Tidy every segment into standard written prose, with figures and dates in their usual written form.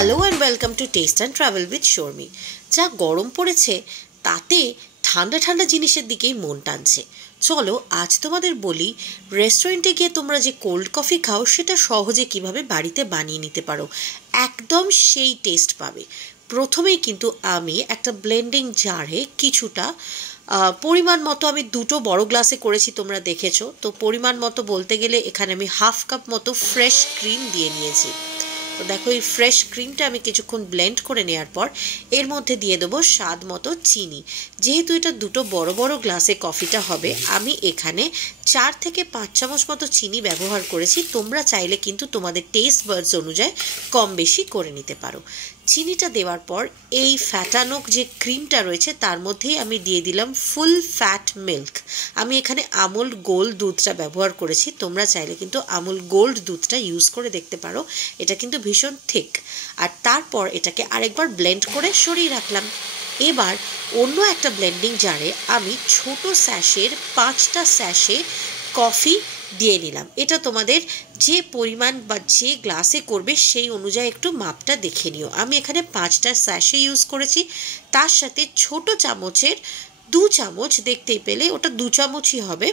Hello and welcome to test and travel with Sharmi. যা গরম পড়েছে তাতে ঠান্ডা ঠান্ডা জিনিসের দিকেই মন টানছে। চলো আজ তোমাদের বলি রেস্টুরেন্টে গিয়ে তোমরা যে কোল্ড কফি খাও সেটা সহজে কিভাবে বাড়িতে বানিয়ে নিতে পারো, একদম সেই টেস্ট পাবে। প্রথমেই কিন্তু আমি একটা ব্লেন্ডিং জারে কিছুটা পরিমাণ মতো, আমি দুটো বড় গ্লাসে করেছি তোমরা দেখেছো তো, পরিমাণ মতো বলতে গেলে এখানে আমি হাফ কাপ মতো ফ্রেশ ক্রিম দিয়ে নিয়েছি। তো দেখো এই ফ্রেশ ক্রিমটা আমি কিছুক্ষণ ব্লেন্ড করে নেওয়ার পর এর মধ্যে দিয়ে দেবো স্বাদ মতো চিনি। যেহেতু এটা দুটো বড় বড় গ্লাসে কফিটা হবে, আমি এখানে 4 থেকে 5 চামচ মতো চিনি ব্যবহার করেছি। তোমরা চাইলে কিন্তু তোমাদের টেস্ট বাডস অনুযায়ী কম বেশি করে নিতে পারো। চিনিটা দেওয়ার পর এই ফ্যাটানো যে ক্রিমটা রয়েছে তার মধ্যেই আমি দিয়ে দিলাম ফুল ফ্যাট মিল্ক। আমি এখানে আমুল গোল্ড দুধটা ব্যবহার করেছি, তোমরা চাইলে কিন্তু আমুল গোল্ড দুধটা ইউজ করে দেখতে পারো। এটা কিন্তু ভীষণ থিক। আর তারপর এটাকে আরেকবার ব্লেন্ড করে সরিয়ে রাখলাম। এবার অন্য একটা ব্লেন্ডিং জারে আমি ছোট স্যাশের 5টা স্যাশে কফি দিয়ে নিলাম। এটা তোমাদের যে পরিমাণ বা যে গ্লাসে করবে সেই অনুযায়ী একটু মাপটা দেখে নিও। আমি এখানে 5টা স্যাশে ইউজ করেছি। তার সাথে ছোট চামচের 2 চামচ, দেখতেই পেলে ওটা 2 চামচই হবে,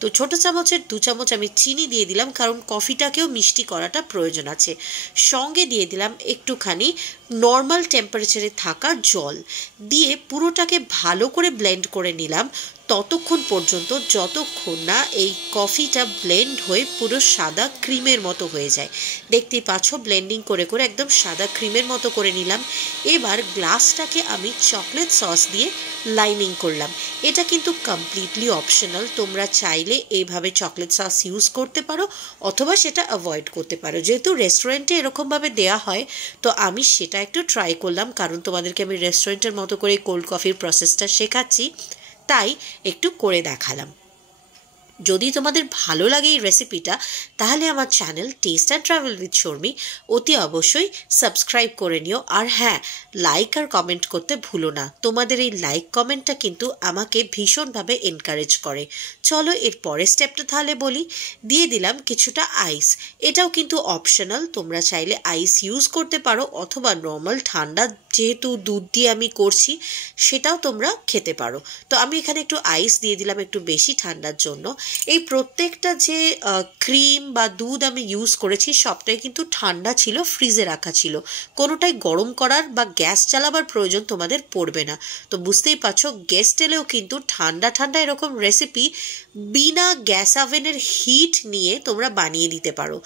তো ছোট চামচের 2 চামচ আমি চিনি দিয়ে দিলাম, কারণ কফিটাকেও মিষ্টি করাটা প্রয়োজন আছে। সঙ্গে দিয়ে দিলাম একটুখানি নর্মাল টেম্পারেচারে থাকা জল দিয়ে পুরোটাকে ভালো করে ব্লেন্ড করে নিলাম ততক্ষণ পর্যন্ত যতক্ষণ না এই কফিটা ব্লেন্ড হয়ে পুরো সাদা ক্রিমের মতো হয়ে যায়। দেখতেই পাচ্ছ ব্লেন্ডিং করে করে একদম সাদা ক্রিমের মতো করে নিলাম। এবার গ্লাসটাকে আমি চকলেট সস দিয়ে লাইনিং করলাম। এটা কিন্তু কমপ্লিটলি অপশনাল, তোমরা চাইলে এইভাবে চকলেট সস ইউজ করতে পারো অথবা সেটা অ্যাভয়েড করতে পারো। যেহেতু রেস্টুরেন্টে এরকমভাবে দেয়া হয় তো আমি সেটা একটু ট্রাই করলাম, কারণ তোমাদেরকে আমি রেস্টুরেন্টের মতো করে কোল্ড কফির প্রসেসটা শেখাচ্ছি, তাই একটু করে দেখালাম। যদি তোমাদের ভালো লাগে এই রেসিপিটা তাহলে আমার channel test and travel with Sharmi অতি অবশ্যই সাবস্ক্রাইব করে নিও। আর হ্যাঁ, লাইক আর কমেন্ট করতে ভুলো না, তোমাদের এই লাইক কমেন্টটা কিন্তু আমাকে ভীষণভাবে এনকারেজ করে। চলো এর পরের স্টেপটা তাহলে বলি। দিয়ে দিলাম কিছুটা আইস। এটাও কিন্তু অপশনাল, তোমরা চাইলে আইস ইউজ করতে পারো অথবা নর্মাল ঠান্ডা, যেহেতু দুধ দিয়ে আমি করছি সেটাও তোমরা খেতে পারো। তো আমি এখানে একটু আইস দিয়ে দিলাম একটু বেশি ঠান্ডার জন্য। এই প্রত্যেকটা যে ক্রিম বা দুধ আমি ইউজ করেছি সবটাই কিন্তু ঠান্ডা ছিল, ফ্রিজে রাখা ছিল, কোনোটাই গরম করার বা গ্যাস চালাবার প্রয়োজন তোমাদের পড়বে না। তো বুঝতেই পারছো গেস্ট এলেও কিন্তু ঠান্ডা ঠান্ডা এরকম রেসিপি বিনা গ্যাস ওভেনের হিট নিয়ে তোমরা বানিয়ে দিতে পারো,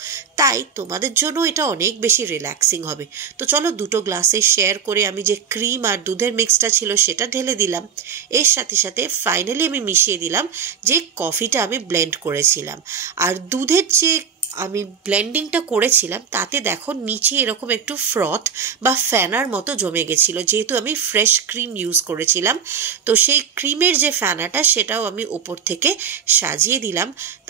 তাই তোমাদের জন্য এটা অনেক বেশি রিল্যাক্সিং হবে। তো চলো দুটো গ্লাসে শেয়ার করে আমি যে ক্রিম আর দুধের মিক্সটা ছিল সেটা ঢেলে দিলাম। এর সাথে সাথে ফাইনালি আমি মিশিয়ে দিলাম যে কফিটা আমি ব্লেন্ড করেছিলাম। আর দুধের যে আমি ব্লেন্ডিংটা করেছিলাম তাতে দেখো নিচে এরকম একটু ফ্রথ বা ফ্যানার মতো জমে গেছিলো, যেহেতু আমি ফ্রেশ ক্রিম ইউজ করেছিলাম। তো সেই ক্রিমের যে ফ্যানাটা সেটাও আমি ওপর থেকে সাজিয়ে দিলাম।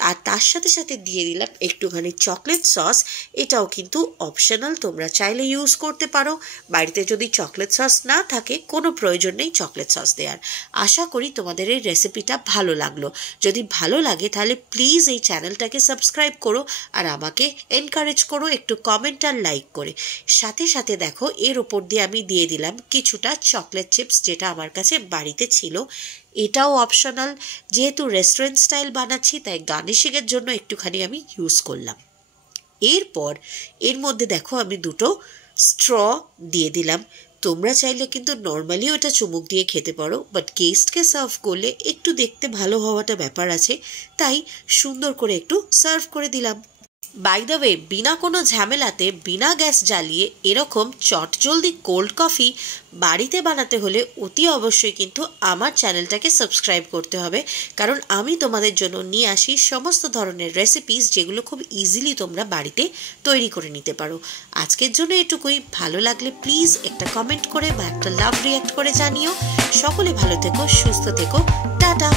আর তার সাথে সাথে দিয়ে দিলাম একটুখানি চকলেট সস। এটাও কিন্তু অপশনাল, তোমরা চাইলে ইউজ করতে পারো। বাড়িতে যদি চকলেট সস না থাকে কোনো প্রয়োজন নেই চকলেট সস দেওয়ার। আশা করি তোমাদের এই রেসিপিটা ভালো লাগলো। যদি ভালো লাগে তাহলে প্লিজ এই চ্যানেলটাকে সাবস্ক্রাইব করো আর আমাকে এনকারেজ করো একটু কমেন্ট আর লাইক করে। সাথে সাথে দেখো এর ওপর দিয়ে আমি দিয়ে দিলাম কিছুটা চকলেট চিপস, যেটা আমার কাছে বাড়িতে ছিল। এটাও অপশনাল, যেহেতু রেস্টুরেন্ট স্টাইল বানাচ্ছি তাই গার্নিশিংয়ের জন্য একটুখানি আমি ইউজ করলাম। এরপর এর মধ্যে দেখো আমি দুটো স্ট্র দিয়ে দিলাম। তোমরা চাইলে কিন্তু নর্মালি ওটা চুমুক দিয়ে খেতে পারো, বাট গেস্টকে সার্ভ করলে একটু দেখতে ভালো হওয়াটা ব্যাপার আছে, তাই সুন্দর করে একটু সার্ভ করে দিলাম। বাই দ্য ওয়ে, বিনা কোনো ঝামেলাতে বিনা গ্যাস জ্বালিয়ে এরকম চটজলদি কোল্ড কফি বাড়িতে বানাতে হলে অতি অবশ্যই কিন্তু আমার চ্যানেলটাকে সাবস্ক্রাইব করতে হবে, কারণ আমি তোমাদের জন্য নিয়ে আসি সমস্ত ধরনের রেসিপিস যেগুলো খুব ইজিলি তোমরা বাড়িতে তৈরি করে নিতে পারো। আজকের জন্য এটুকুই। ভালো লাগলে প্লিজ একটা কমেন্ট করে বা একটা লাভ রিঅ্যাক্ট করে জানিও। সকলে ভালো থেকো, সুস্থ থেকো, টাটা।